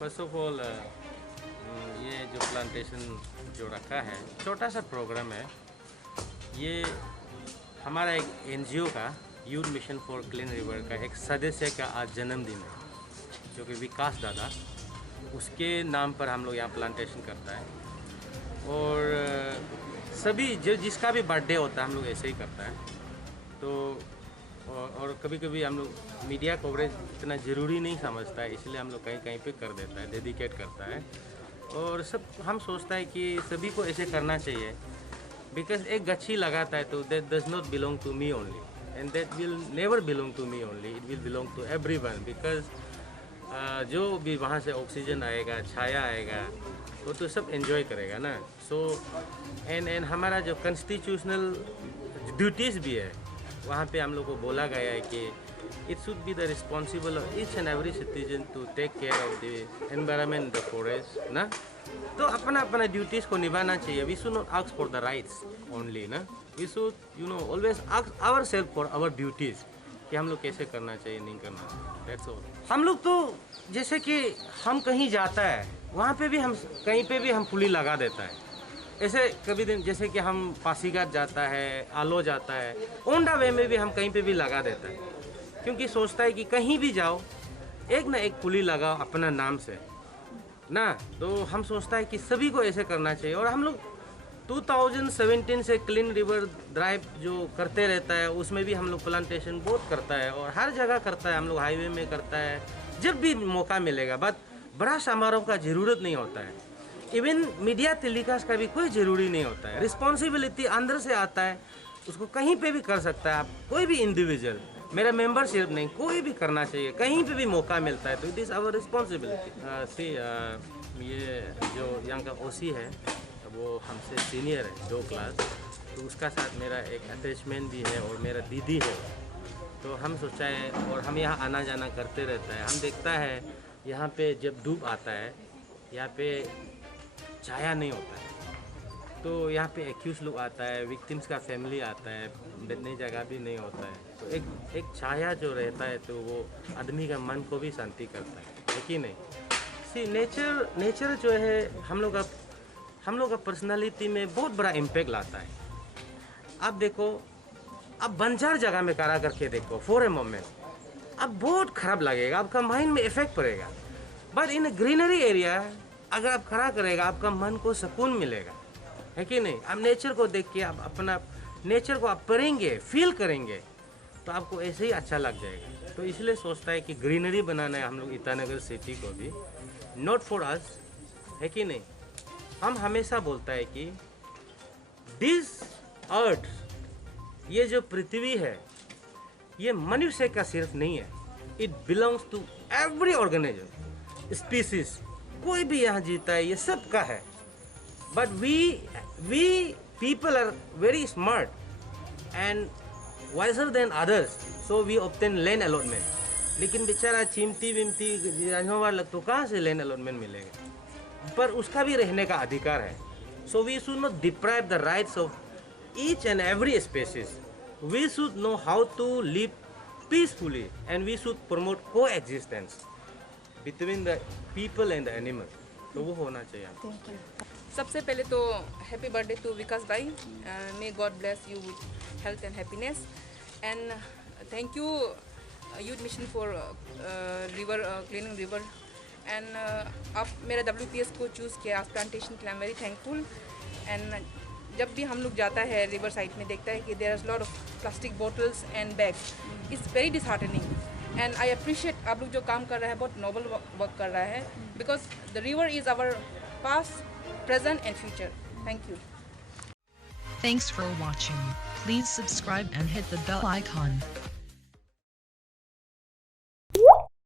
First of all ये जो plantation जो रखा है छोटा सा प्रोग्राम है। ये हमारा एक एनजीओ का youth mission for clean river का एक सदस्य का आज जन्मदिन है, जो कि विकास दादा, उसके नाम पर हम लोग यहाँ प्लांटेशन करता है। और सभी जो जिसका भी बर्थडे होता है हम लोग ऐसे ही करता है। तो और कभी कभी हम लोग मीडिया कवरेज इतना ज़रूरी नहीं समझता है, इसलिए हम लोग कहीं कहीं पे कर देता है, डेडिकेट करता है। और सब हम सोचता है कि सभी को ऐसे करना चाहिए, बिकॉज एक गच्छी लगाता है तो that does not belong to me only and that will never belong to me only, it will belong to everyone. Because जो भी वहाँ से ऑक्सीजन आएगा, छाया आएगा, वो तो सब एंजॉय करेगा ना। सो एंड हमारा जो कॉन्स्टिट्यूशनल ड्यूटीज़ भी है, वहाँ पे हम लोग को बोला गया है कि it should be the responsible of each and every citizen to take care of the environment, the forest ना। तो अपना अपना ड्यूटीज़ को निभाना चाहिए। We should not ask for the rights only ना, we should always ask our self for our duties कि हम लोग कैसे करना चाहिए, नहीं करना। That's all. हम लोग तो जैसे कि हम कहीं जाता है वहाँ पे भी हम कहीं पे भी हम पुली लगा देता है। ऐसे कभी दिन जैसे कि हम पासीघाट जाता है, आलो जाता है, ओंडा वे में भी हम कहीं पे भी लगा देता है, क्योंकि सोचता है कि कहीं भी जाओ एक ना एक पुली लगाओ अपना नाम से ना। तो हम सोचता है कि सभी को ऐसे करना चाहिए। और हम लोग 2017 से क्लीन रिवर ड्राइव जो करते रहता है, उसमें भी हम लोग प्लांटेशन बहुत करता है और हर जगह करता है। हम लोग हाईवे में करता है, जब भी मौका मिलेगा। बट बड़ा समारोह का ज़रूरत नहीं होता है, इवन मीडिया टेलीकास्ट का भी कोई ज़रूरी नहीं होता है। रिस्पॉन्सिबिलिटी अंदर से आता है, उसको कहीं पे भी कर सकता है आप, कोई भी इंडिविजुअल, मेरा मेंबरशिप नहीं, कोई भी करना चाहिए, कहीं पे भी मौका मिलता है। तो इट इज़ आवर रिस्पॉन्सिबिलिटी। ये जो यहाँ का ओसी है वो हमसे सीनियर है 2 क्लास, तो उसका साथ मेरा एक अटैचमेंट भी है और मेरा दीदी है। तो हम सोचा है, और हम यहाँ आना जाना करते रहता है। हम देखता है यहाँ पे जब धूप आता है, यहाँ पे छाया नहीं होता है, तो यहाँ पे एक्यूज लोग आता है, विक्टिम्स का फैमिली आता है, बैठने जगह भी नहीं होता है। तो एक छाया जो रहता है तो वो आदमी का मन को भी शांति करता है कि नहीं। सी नेचर जो है हम लोग का पर्सनालिटी में बहुत बड़ा इम्पैक्ट लाता है। आप देखो, आप बंजर जगह में खड़ा करके देखो फॉर ए मोमेंट, अब बहुत खराब लगेगा, आपका माइंड में इफेक्ट पड़ेगा। बट इन ग्रीनरी एरिया अगर आप खड़ा करेगा, आपका मन को सुकून मिलेगा, है कि नहीं। आप नेचर को देख के आप अपना नेचर को आप पढ़ेंगे, फील करेंगे, तो आपको ऐसे ही अच्छा लग जाएगा। तो इसलिए सोचता है कि ग्रीनरी बनाना है हम लोग ईटानगर सिटी को भी, नॉट फॉर अस, है कि नहीं। हम हमेशा बोलता है कि दिस अर्थ, ये जो पृथ्वी है, ये मनुष्य का सिर्फ नहीं है, it belongs to every organism, species. कोई भी यहाँ जीता है, ये सब का है। But we people are very smart and wiser than others, so we obtain land allotment. लेकिन बेचारा चिमटी विमटी जानवर लग तो कहाँ से लैंड अलॉटमेंट मिलेगा, पर उसका भी रहने का अधिकार है। So we should not deprive the rights of each and every species. We should know how to live peacefully and we should promote coexistence between the people and the animal. तो वो होना चाहिए। सबसे पहले तो happy birthday to विकास भाई, may God bless you with health and happiness. And thank you youth mission for river cleaning river. And आप मेरा WPS को चूज़ किया आज प्लांटेशन के लिए, I am very thankful. And जब भी हम लोग जाता है रिवर साइड में, देखता है कि there is lot of plastic bottles and bags, it's very disheartening. And I appreciate आप लोग जो काम कर रहा है, बहुत नोबल वर्क कर रहा है, because the river is our past, present and future. Thank you. Thanks for watching. Please subscribe and hit the bell icon.